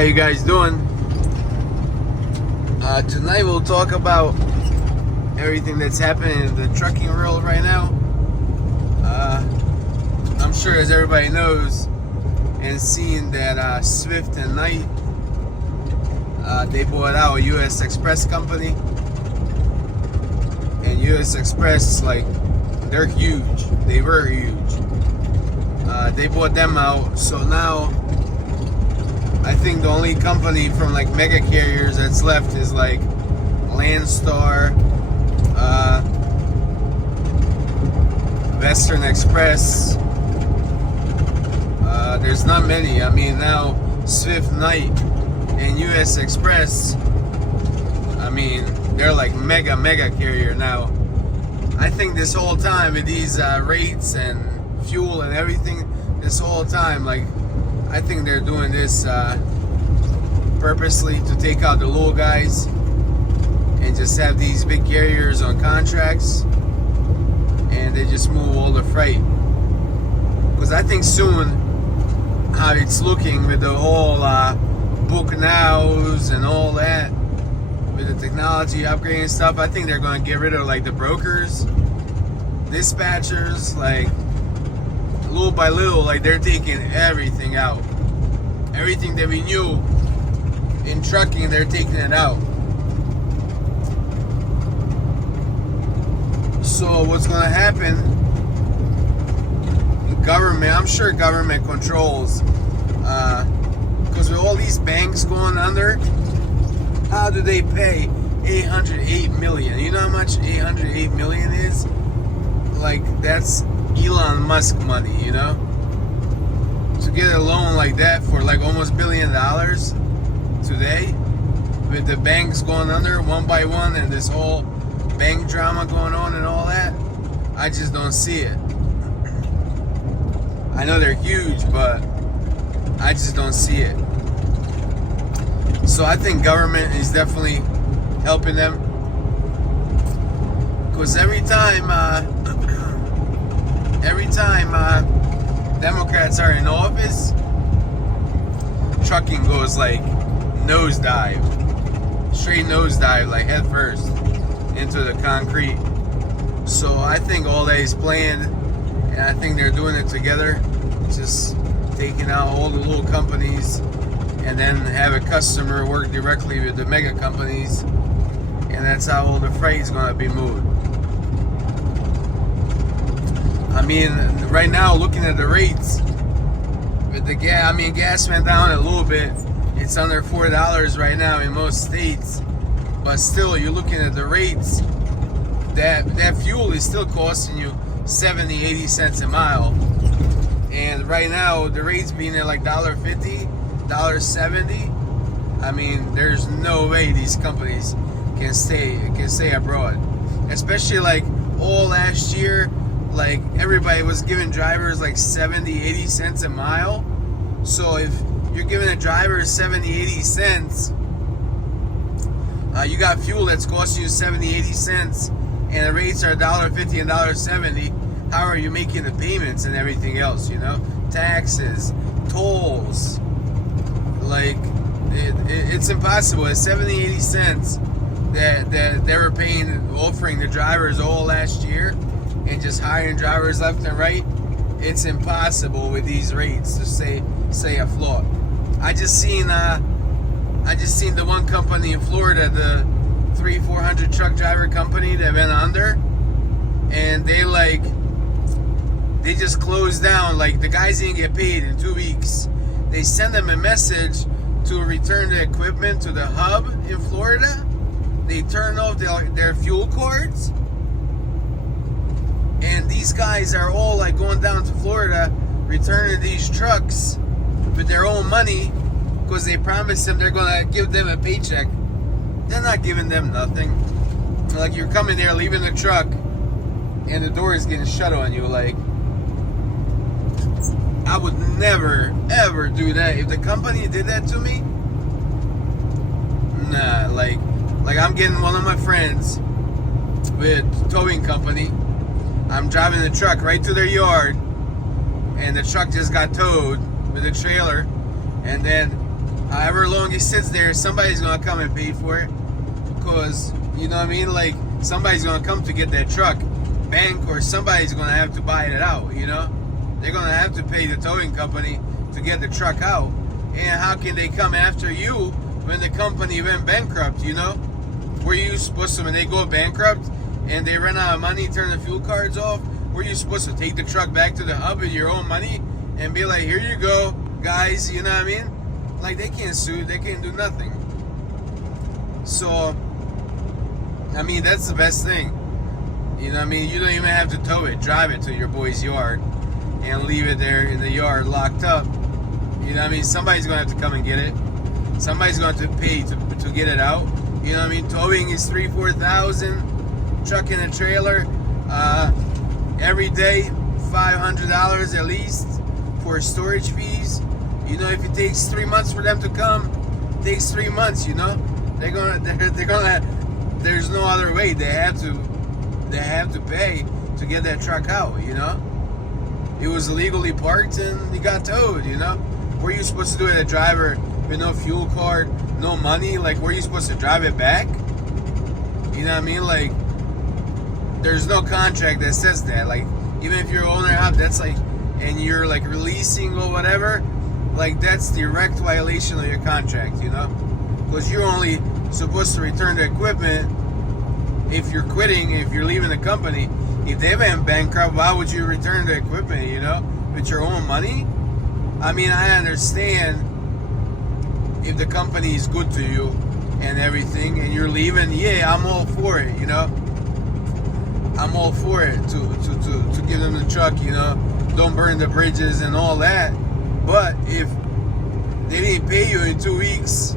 How you guys doing? Tonight we'll talk about everything that's happening in the trucking world right now. I'm sure, as everybody knows and seen, that Swift+Knight, they bought out a U.S. Express company, and U.S. Express, like, they're huge. They were huge. They bought them out, so now I think the only company from like mega carriers that's left is like Landstar, Western Express. There's not many. I mean, now Swift+Knight and U.S. Express, I mean, they're like mega carrier now. I think this whole time with these rates and fuel and everything, this whole time, like, I think they're doing this purposely to take out the little guys and just have these big carriers on contracts, and they just move all the freight. Because I think soon, how it's looking with the whole book nows and all that, with the technology upgrade and stuff, I think they're going to get rid of like the brokers, dispatchers, like little by little, like they're taking everything out. Everything that we knew in trucking, they're taking it out. So what's going to happen? The government, I'm sure government controls, because with all these banks going under, how do they pay 808 million? You know how much 808 million is? Like, that's Elon Musk money, you know? To get a loan like that for like almost $1 billion today, with the banks going under one by one and this whole bank drama going on and all that, I just don't see it. I know they're huge, but I just don't see it. So I think government is definitely helping them, because every time Democrats are in office, trucking goes like nosedive, straight nosedive, like head first into the concrete. So I think all that is planned, and I think they're doing it together, just taking out all the little companies, and then have a customer work directly with the mega companies, and that's how all the freight is going to be moved. I mean, right now, looking at the rates with the gas, I mean, gas went down a little bit. It's under $4 right now in most states, but still, you're looking at the rates. That fuel is still costing you 70-80 cents a mile, and right now the rates being at like $1.50, $1.70. I mean, there's no way these companies can stay abroad, especially like all last year. Like, everybody was giving drivers like 70-80 cents a mile. So if you're giving a driver 70-80 cents, you got fuel that's costing you 70-80 cents, and the rates are $1.50 and $1.70. How are you making the payments and everything else, you know? Taxes, tolls. Like, it's impossible. It's 70-80 cents that they were offering the drivers all last year, and just hiring drivers left and right. It's impossible with these rates to stay afloat. I just seen the one company in Florida, the 300-400 truck driver company that went under, and they just closed down. Like, the guys didn't get paid in 2 weeks. They sent them a message to return the equipment to the hub in Florida. They turned off their fuel cords. And these guys are all like going down to Florida, returning these trucks with their own money, because they promised them they're going to give them a paycheck. They're not giving them nothing. Like, you're coming there, leaving the truck, and the door is getting shut on you. Like, I would never, ever do that. If the company did that to me, nah. Like I'm getting one of my friends with towing company. I'm driving the truck right to their yard, and the truck just got towed with a trailer, and then however long he sits there, somebody's gonna come and pay for it. Cause you know what I mean, like somebody's gonna come to get that truck, bank, or somebody's gonna have to buy it out. You know, they're gonna have to pay the towing company to get the truck out. And how can they come after you when the company went bankrupt? You know, were you supposed to, when they go bankrupt and they run out of money, turn the fuel cards off? Were you supposed to take the truck back to the hub with your own money and be like, here you go, guys? You know what I mean? Like, they can't sue, they can't do nothing. So, I mean, that's the best thing. You know what I mean? You don't even have to tow it. Drive it to your boy's yard and leave it there in the yard locked up. You know what I mean? Somebody's going to have to come and get it. Somebody's going to have to pay to get it out. You know what I mean? Towing is $3,000-$4,000. Truck and a trailer, every day, $500 at least for storage fees. You know, if it takes 3 months for them to come, it takes 3 months. You know, they're gonna. There's no other way. They have to pay to get that truck out. You know, it was illegally parked and it got towed. You know, were you supposed to do it? A driver with no fuel card, no money? Like, were you supposed to drive it back? You know what I mean? Like, there's no contract that says that. Like, even if you're owner hub, that's like, and you're like releasing or whatever, like that's direct violation of your contract, you know? Because you're only supposed to return the equipment if you're quitting, if you're leaving the company. If they went bankrupt, why would you return the equipment, you know? With your own money? I mean, I understand if the company is good to you and everything and you're leaving, yeah, I'm all for it, you know? I'm all for it to give them the truck, you know, don't burn the bridges and all that. But if they didn't pay you in 2 weeks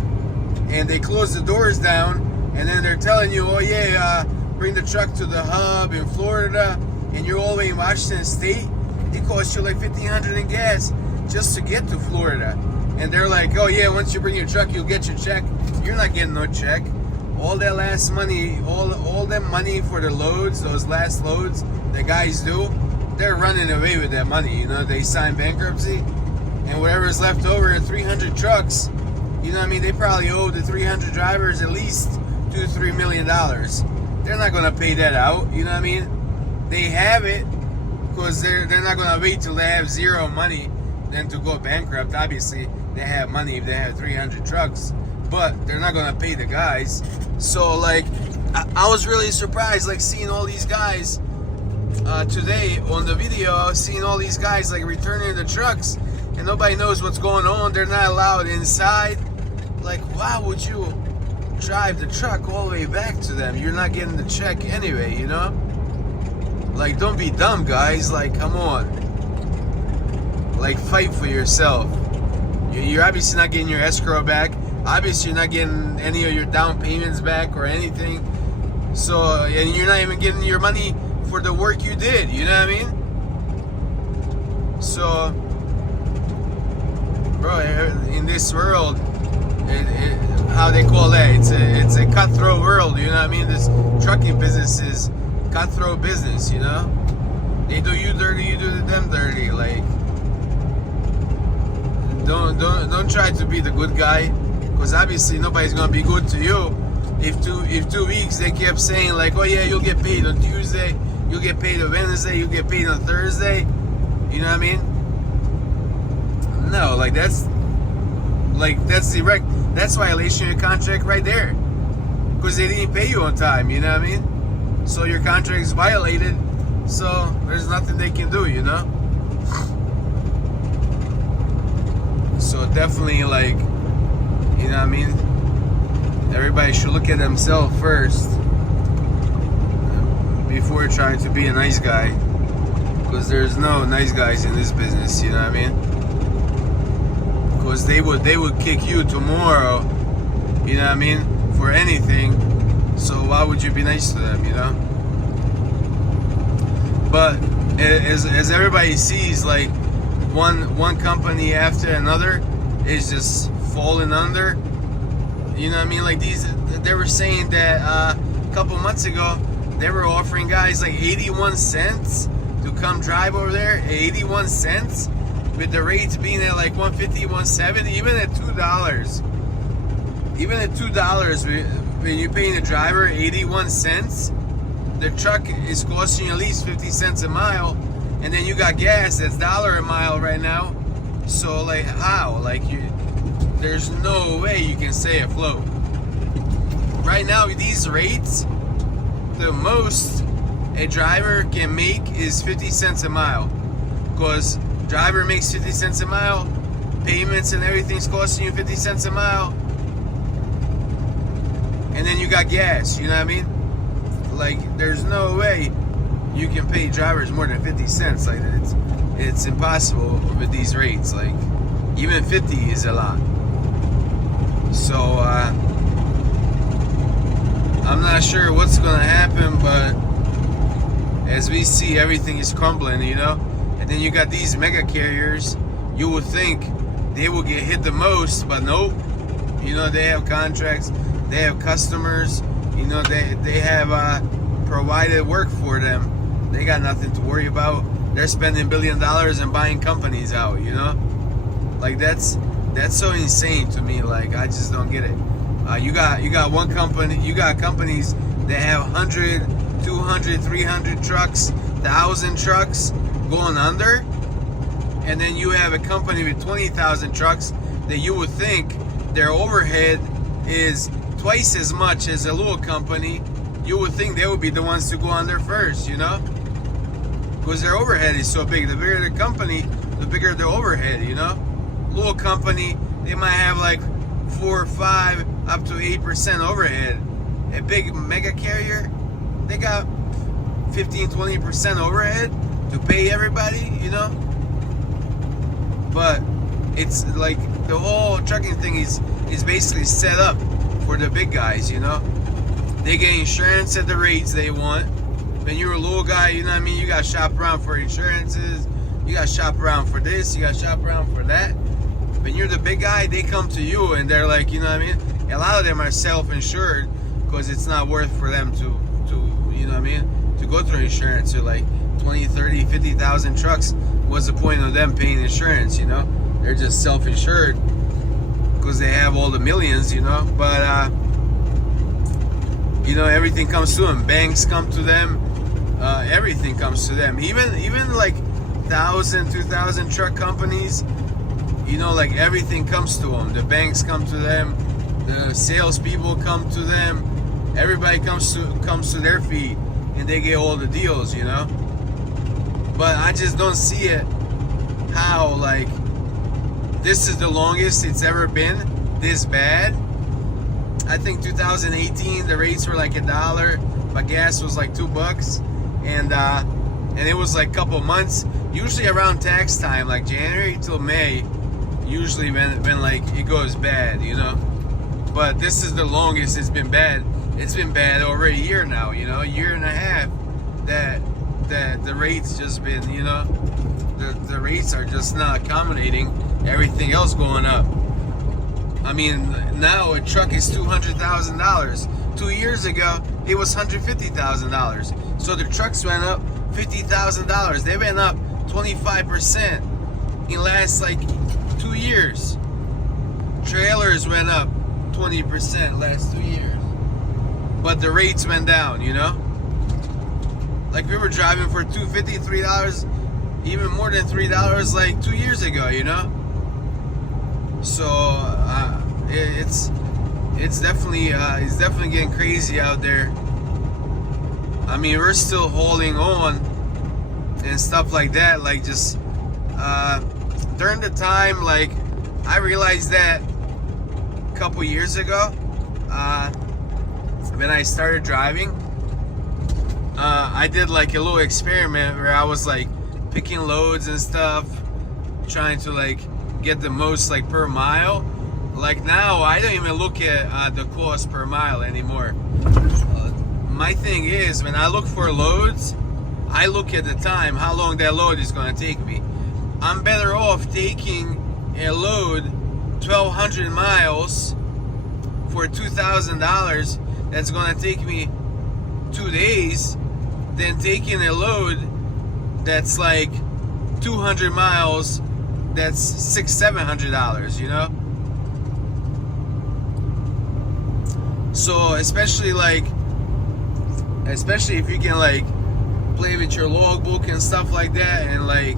and they close the doors down and then they're telling you, oh yeah, bring the truck to the hub in Florida and you're all the way in Washington State, it costs you like $1,500 in gas just to get to Florida. And they're like, oh yeah, once you bring your truck, you'll get your check. You're not getting no check. All that last money, all that money for the loads, those last loads the guys do, they're running away with that money. You know, they sign bankruptcy, and whatever's left over, 300 trucks, you know what I mean? They probably owe the 300 drivers at least $2 to $3 million. They're not going to pay that out. You know what I mean? They have it because they're not going to wait till they have zero money then to go bankrupt. Obviously, they have money if they have 300 trucks, but they're not going to pay the guys. So, like, I was really surprised, like, seeing all these guys today on the video. I was seeing all these guys, like, returning the trucks, and nobody knows what's going on. They're not allowed inside. Like, why would you drive the truck all the way back to them? You're not getting the check anyway, you know? Like, don't be dumb, guys. Like, come on. Like, fight for yourself. You're obviously not getting your escrow back. Obviously, you're not getting any of your down payments back or anything. So, and you're not even getting your money for the work you did. You know what I mean? So, bro, in this world, how they call that? It's a cutthroat world. You know what I mean? This trucking business is cutthroat business. You know, they do you dirty, you do them dirty. Like, don't try to be the good guy. Because obviously nobody's gonna be good to you if 2 weeks they kept saying like, oh yeah, you'll get paid on Tuesday, you'll get paid on Wednesday, you'll get paid on Thursday. You know what I mean? No, like that's direct. That's violation of your contract right there. Because they didn't pay you on time. You know what I mean? So your contract is violated. So there's nothing they can do. You know? So definitely, like, you know what I mean? Everybody should look at themselves first before trying to be a nice guy. Because there's no nice guys in this business, you know what I mean? Because they would kick you tomorrow, you know what I mean? For anything. So why would you be nice to them, you know? But as everybody sees, like, one company after another is just falling under. You know what I mean? Like, they were saying that a couple months ago they were offering guys like 81 cents to come drive over there. 81 cents. with the rates being at like 150, 170, even at $2. Even at $2, when you're paying the driver 81 cents, the truck is costing you at least 50 cents a mile, and then you got gas that's $1 a mile right now. So like, how? Like, there's no way you can stay afloat. Right now, with these rates, the most a driver can make is 50 cents a mile. Because driver makes 50 cents a mile, payments and everything's costing you 50 cents a mile. And then you got gas, you know what I mean? Like, there's no way you can pay drivers more than 50 cents. Like, it's impossible with these rates. Like, even 50 is a lot. So, I'm not sure what's gonna happen, but as we see, everything is crumbling, you know? And then you got these mega carriers. You would think they will get hit the most, but nope. You know, they have contracts, they have customers, you know, they have provided work for them. They got nothing to worry about. They're spending $1 billion and buying companies out, you know? Like, that's so insane to me. Like, I just don't get it. You got one company, you got companies that have 100, 200, 300 trucks, 1,000 trucks going under, and then you have a company with 20,000 trucks that you would think their overhead is twice as much as a little company. You would think they would be the ones to go under first, you know? Because their overhead is so big. The bigger the company, the bigger the overhead, you know? Little company, they might have like 4 or 5 up to 8% overhead. A big mega carrier, they got 15-20% overhead to pay everybody, you know? But it's like the whole trucking thing is basically set up for the big guys, you know? They get insurance at the rates they want. When you're a little guy, you know what I mean? You got to shop around for insurances. You got to shop around for this. You got to shop around for that. When you're the big guy, they come to you and they're like, you know what I mean? A lot of them are self-insured because it's not worth for them to you know what I mean? To go through insurance. So like 20, 30, 50,000 trucks. What's the point of them paying insurance, you know? They're just self-insured because they have all the millions, you know? But, you know, everything comes to them. Banks come to them. Everything comes to them. Even like 1,000, 2,000 truck companies, you know, like everything comes to them. The banks come to them. The salespeople come to them. Everybody comes to their feet, and they get all the deals, you know. But I just don't see it. How, like, this is the longest it's ever been this bad. I think 2018 the rates were like $1. My gas was like $2, and it was like a couple months. Usually around tax time, like January till May. Usually when like it goes bad, you know. But this is the longest it's been bad. It's been bad over a year now, you know, a year and a half. That the rates just been, you know, the rates are just not accommodating everything else going up. I mean, now a truck is $200,000. 2 years ago, it was $150,000. So the trucks went up $50,000. They went up 25% in last like 2 years. Trailers went up 20% last 2 years. But the rates went down, you know? Like we were driving for $2.50, $3, even more than $3 like 2 years ago, you know? So it's definitely getting crazy out there. I mean, we're still holding on and stuff like that. Like just during the time, like I realized that a couple years ago when I started driving, I did like a little experiment where I was like picking loads and stuff, trying to like get the most like per mile. Like now I don't even look at the cost per mile anymore. My thing is, when I look for loads, I look at the time, how long that load is going to take me. I'm better off taking a load 1,200 miles for $2,000 that's going to take me 2 days than taking a load that's like 200 miles that's $600-700, you know. So especially if you can like play with your logbook and stuff like that, and like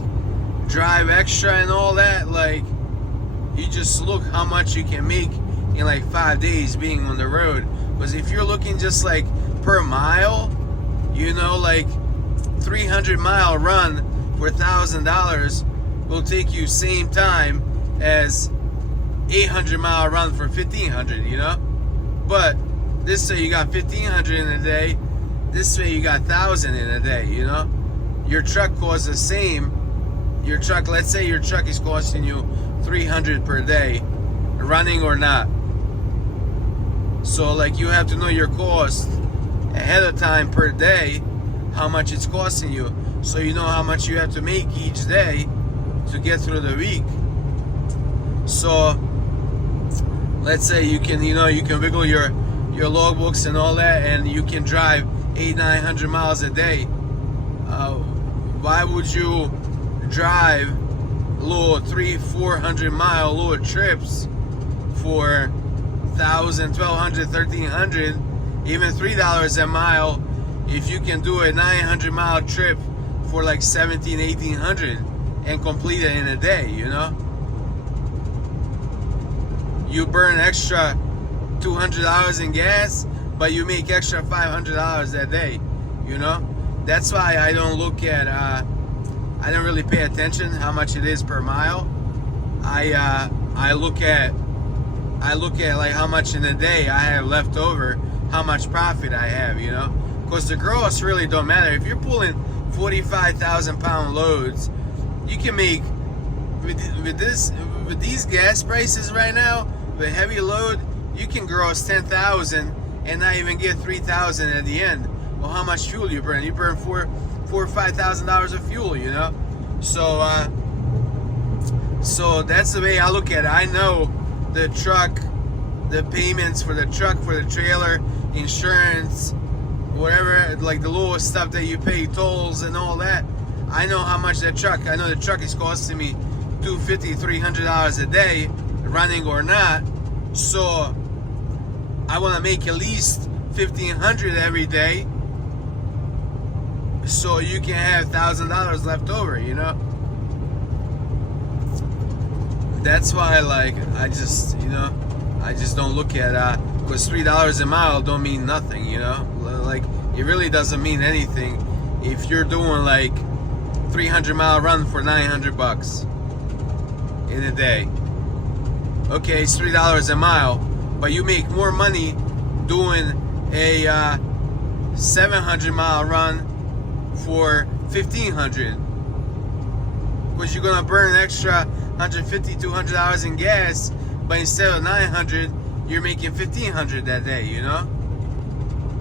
drive extra and all that, like you just look how much you can make in like 5 days being on the road. Because if you're looking just like per mile, you know, like 300-mile run for $1,000 will take you same time as 800-mile run for $1,500, you know. But this way you got $1,500 in a day, this way you got $1,000 in a day, you know. Your truck costs the same. Your truck, let's say your truck is costing you $300 per day, running or not. So like you have to know your cost ahead of time per day, how much it's costing you, so you know how much you have to make each day to get through the week. So let's say you can, you know, you can wiggle your logbooks and all that, and you can drive 800-900 miles a day. Why would you drive little 300-400 mile little trips for $1,000, $1,200, $1,300, even $3 a mile, if you can do a 900-mile trip for like $1,700, $1,800 and complete it in a day, you know? You burn extra $200 in gas, but you make extra $500 that day, you know? That's why I don't look at, I don't really pay attention how much it is per mile. I look at like how much in a day I have left over, how much profit I have, you know? Because the gross really don't matter. If you're pulling 45,000 pound loads, you can make, with these gas prices right now, with heavy load, you can gross 10,000 and not even get 3,000 at the end. Well, how much fuel you burn? You burn $4,000 or $5,000 of fuel, you know. So that's the way I look at it. I know the truck, the payments for the truck, for the trailer, insurance, whatever, like the little stuff that you pay, tolls and all that. I know how much that truck. I know the truck is costing me $250, $300 a day, running or not. So I want to make at least $1,500 every day, so you can have $1,000 left over, you know. That's why, like, I just don't look at because $3 a mile don't mean nothing, you know. Like, it really doesn't mean anything if you're doing like 300-mile run for $900 in a day. Okay, it's $3 a mile, but you make more money doing a 700-mile run for $1,500, because you're gonna burn an extra $150, $200 in gas, but instead of $900, you're making $1,500 that day, you know.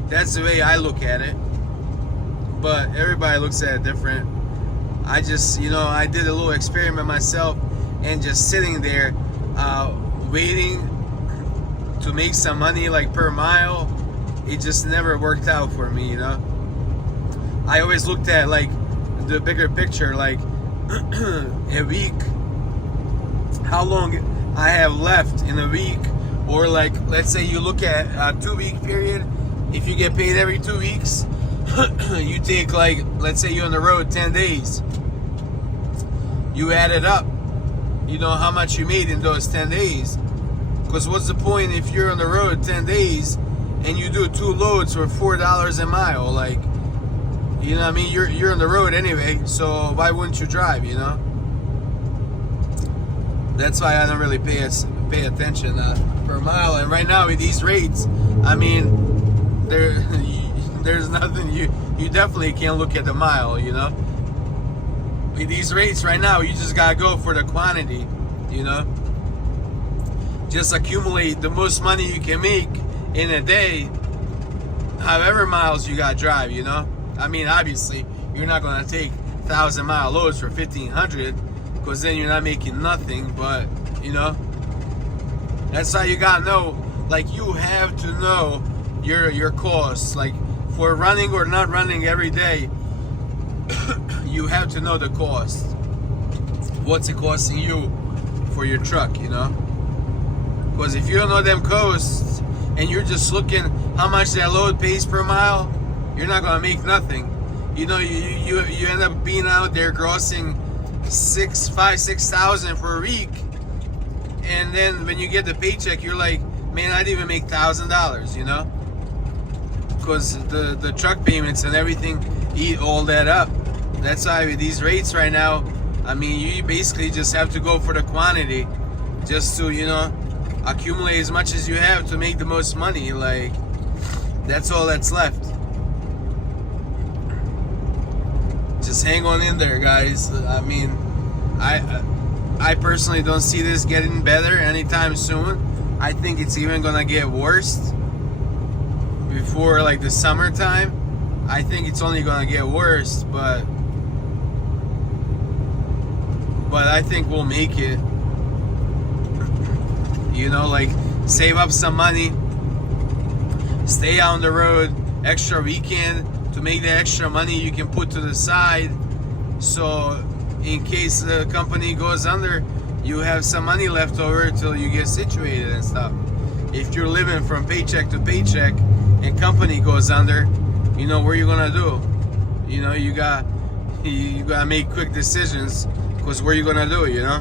That's the way I look at it, but everybody looks at it different. I just, you know, I did a little experiment myself, and just sitting there waiting to make some money like per mile, it just never worked out for me, you know. I always looked at like the bigger picture, like a week, how long I have left in a week, or like let's say you look at a 2-week period. If you get paid every 2 weeks, you take like, let's say you're on the road 10 days, you add it up, you know how much you made in those 10 days. Because what's the point if you're on the road 10 days and you do 2 loads for $4 a mile? Like, you know what I mean? You're on the road anyway, so why wouldn't you drive, you know? That's why I don't really pay attention per mile. And right now with these rates, I mean, there's nothing, you definitely can't look at the mile, you know? With these rates right now, you just gotta go for the quantity, you know? Just accumulate the most money you can make in a day, however miles you gotta drive, you know? I mean, obviously, you're not gonna take 1,000-mile loads for $1,500, because then you're not making nothing, but, you know? That's how you gotta know, like, you have to know your costs, like, for running or not running every day. You have to know the cost. what's it costing you for your truck, you know? Because if you don't know them costs and you're just looking how much that load pays per mile, you're not gonna make nothing. You know, you end up being out there grossing 6,000 for a week, and then when you get the paycheck, you're like, man, I didn't even make $1,000, you know? Because the truck payments and everything eat all that up. That's why with these rates right now, I mean, you basically just have to go for the quantity, just to, you know, accumulate as much as you have to make the most money. Like, that's all that's left. Just hang on in there, guys. I mean, I personally don't see this getting better anytime soon. I think it's even gonna get worse before like the summertime. I think it's only gonna get worse, but I think we'll make it. You know, like, save up some money, stay on the road extra weekend to make the extra money you can put to the side, so in case the company goes under, you have some money left over till you get situated and stuff. If you're living from paycheck to paycheck and company goes under, you know, what are you gonna do? You know, you gotta make quick decisions, because what are you gonna do, you know,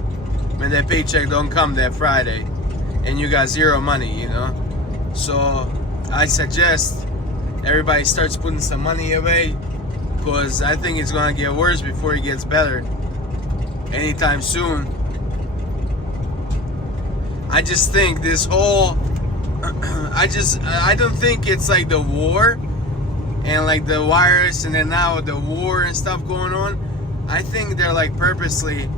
when that paycheck don't come that Friday and you got zero money, you know? So I suggest everybody starts putting some money away, because I think it's gonna get worse before it gets better anytime soon. I just think this whole I don't think it's like the war and like the virus and then now the war and stuff going on. I think they're like purposely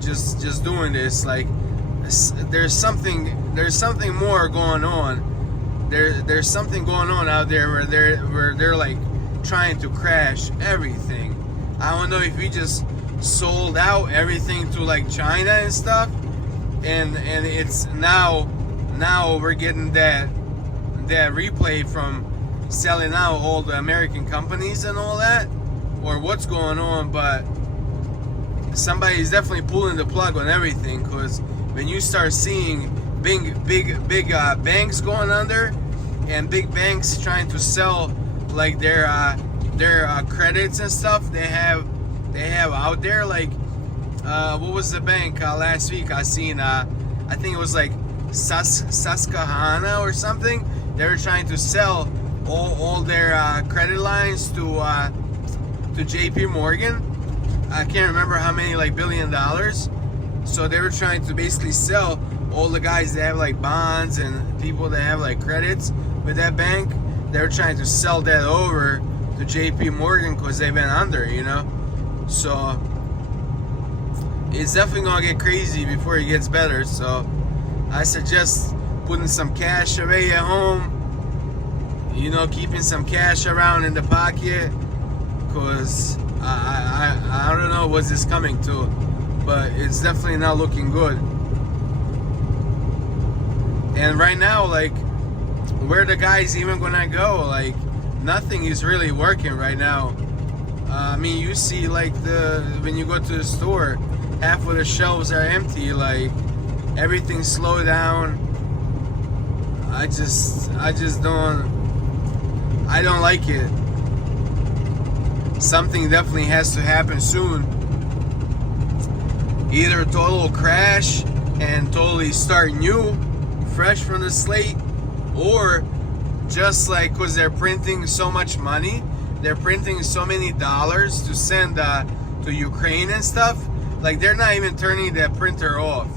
just doing this. Like, there's something more going on. There's something going on out there where they're like trying to crash everything. I don't know if we just sold out everything to like China and stuff, and it's now we're getting that replay from selling out all the American companies and all that, or what's going on. But somebody's definitely pulling the plug on everything, because when you start seeing big banks going under and big banks trying to sell like their credits and stuff they have out there, like what was the bank last week I seen, I think it was like Susquehanna or something. They were trying to sell all their credit lines to JP Morgan. I can't remember how many, like $1 billion. So they were trying to basically sell all the guys that have like bonds and people that have like credits with that bank. They were trying to sell that over to JP Morgan because they've been under, you know. So it's definitely gonna get crazy before it gets better. So I suggest putting some cash away at home, you know, keeping some cash around in the pocket, because I don't know what's this coming to, but it's definitely not looking good. And right now, like, where the guys even gonna go? Like, nothing is really working right now. I mean, you see, like, when you go to the store, half of the shelves are empty. Like, everything's slowed down. I don't like it. Something definitely has to happen soon. Either total crash and totally start new, fresh from the slate, or just like, because they're printing so much money, they're printing so many dollars to send to Ukraine and stuff, like they're not even turning that printer off.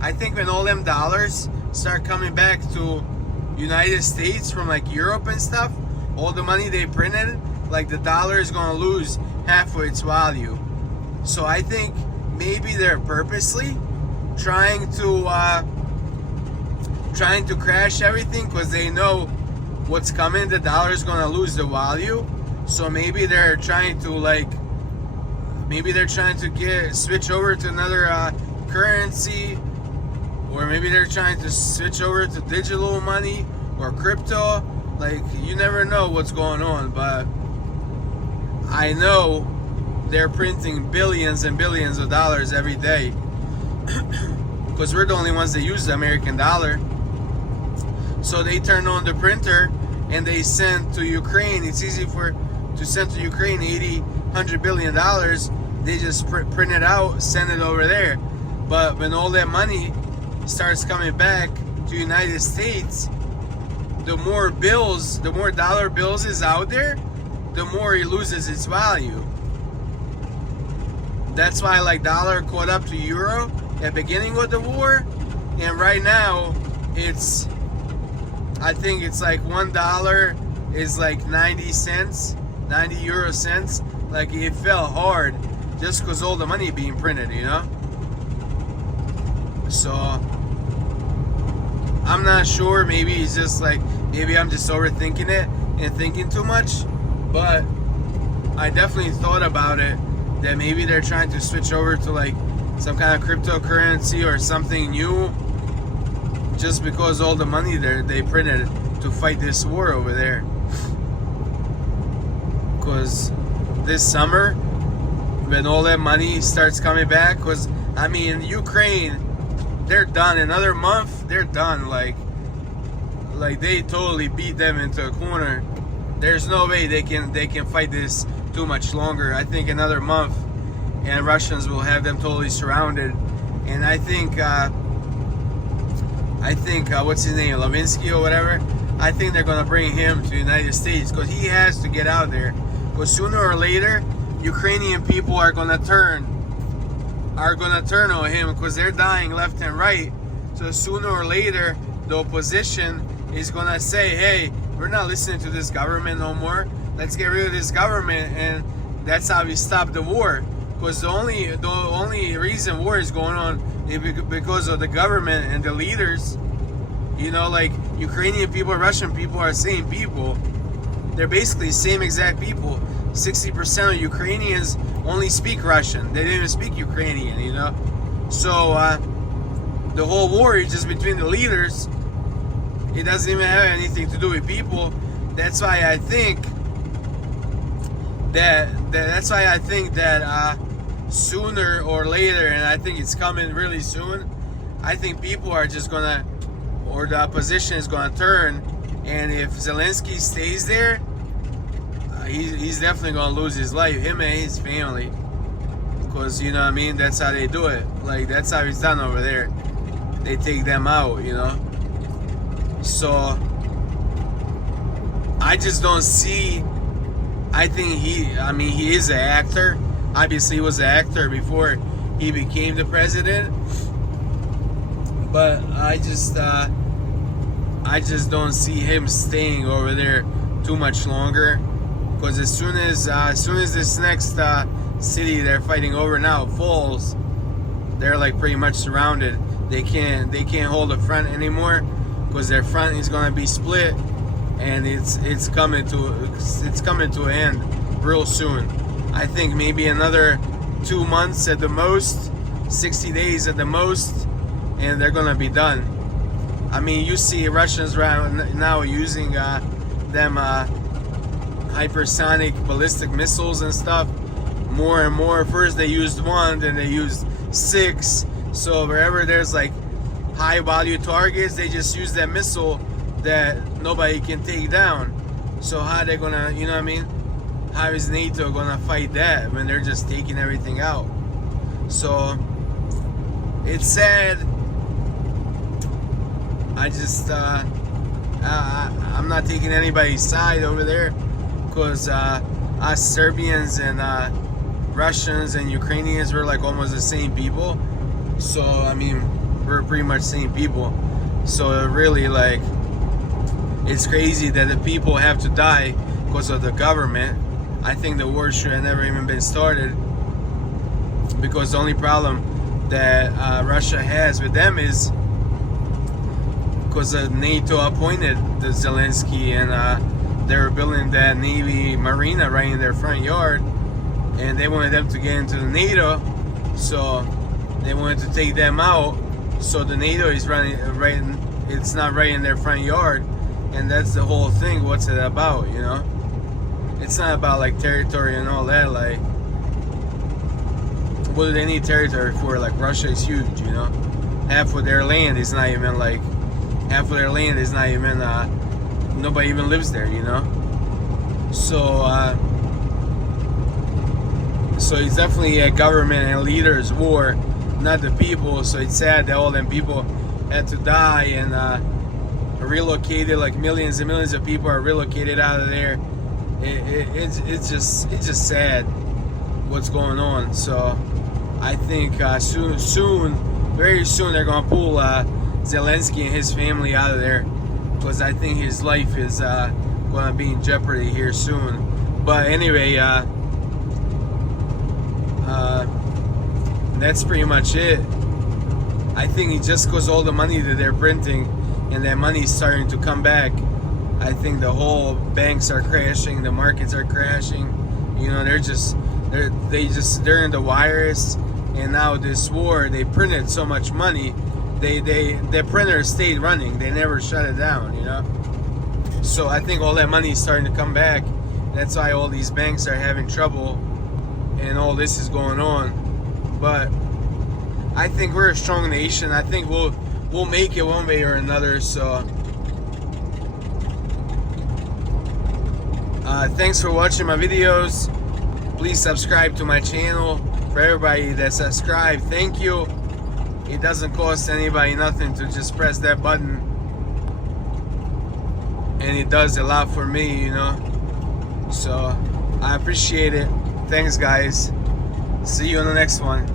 I think when all them dollars start coming back to United States from like Europe and stuff, all the money they printed, like the dollar is gonna lose half of its value. So I think maybe they're purposely trying to crash everything, because they know what's coming. The dollar is gonna lose the value. So maybe they're trying to switch over to another currency, or maybe they're trying to switch over to digital money or crypto. Like, you never know what's going on, but I know they're printing billions and billions of dollars every day. because we're the only ones that use the American dollar. So they turn on the printer and they send to Ukraine. It's easy to send to Ukraine 100 billion dollars. They just print it out, send it over there. But when all that money starts coming back to the United States, the more bills, the more dollar bills is out there, the more it loses its value. That's why like dollar caught up to euro at the beginning of the war, and right now it's, I think it's like $1 is like 90 cents, 90 euro cents. Like it fell hard just because all the money being printed, you know. So I'm not sure. Maybe it's just like, maybe I'm just overthinking it and thinking too much. But I definitely thought about it, that maybe they're trying to switch over to like some kind of cryptocurrency or something new, just because all the money they printed to fight this war over there. Because this summer, when all that money starts coming back, because I mean Ukraine, they're done. Another month, they're done. Like they totally beat them into a corner. There's no way they can fight this too much longer. I think another month, and Russians will have them totally surrounded. And I think what's his name, Levinsky or whatever. I think they're gonna bring him to the United States because he has to get out there. Because sooner or later, Ukrainian people are gonna turn on him because they're dying left and right. So sooner or later, the opposition is gonna say, "Hey, we're not listening to this government no more. Let's get rid of this government," and that's how we stop the war. Because the only reason war is going on is because of the government and the leaders. You know, like Ukrainian people, Russian people are the same people. They're basically the same exact people. 60% of Ukrainians only speak Russian. They didn't even speak Ukrainian, you know. So the whole war is just between the leaders. It doesn't even have anything to do with people. That's why I think that sooner or later, and I think it's coming really soon, I think people are just gonna, or the opposition is gonna turn, and if Zelensky stays there, he's definitely gonna lose his life, him and his family, because you know what I mean, that's how they do it. Like that's how it's done over there. They take them out, you know. So I just don't see. I think he is an actor. Obviously, he was an actor before he became the president. But I just don't see him staying over there too much longer. Because as soon as this next city they're fighting over now falls, they're like pretty much surrounded. They can't hold the front anymore because their front is gonna be split, and it's coming to an end real soon. I think maybe another 2 months at the most, 60 days at the most, and they're gonna be done. I mean, you see Russians right now using them hypersonic ballistic missiles and stuff more and more. First they used 1, then they used 6. So wherever there's like high value targets, they just use that missile that nobody can take down. So how they gonna, you know what I mean? How is NATO gonna fight that when they're just taking everything out? So it's sad. I just I'm not taking anybody's side over there, because us Serbians and Russians and Ukrainians were like almost the same people. So I mean, we're pretty much same people. So really, like, it's crazy that the people have to die because of the government. I think the war should have never even been started, because the only problem that Russia has with them is because NATO appointed the Zelensky, and they were building that Navy marina right in their front yard, and they wanted them to get into the NATO, so they wanted to take them out. So the NATO is running right, it's not right in their front yard, and that's the whole thing. What's it about, you know? It's not about like territory and all that. Like, what do they need territory for? Like Russia is huge, you know. Half of their land is not even like, nobody even lives there, you know. So so it's definitely a government and leaders war, not the people. So it's sad that all them people had to die and relocated, like millions and millions of people are relocated out of there. It's just sad what's going on. So I think very soon they're gonna pull Zelensky and his family out of there, because I think his life is gonna be in jeopardy here soon. But anyway, that's pretty much it. I think it just because all the money that they're printing and that money is starting to come back, I think the whole banks are crashing, the markets are crashing. You know, they're in the wires, and now this war, they printed so much money, the printer stayed running, they never shut it down, you know. So I think all that money is starting to come back. That's why all these banks are having trouble and all this is going on. But I think we're a strong nation. I think we'll make it one way or another. So thanks for watching my videos. Please subscribe to my channel. For everybody that subscribed, thank you. It doesn't cost anybody nothing to just press that button, and it does a lot for me, you know. So I appreciate it. Thanks, guys. See you on the next one.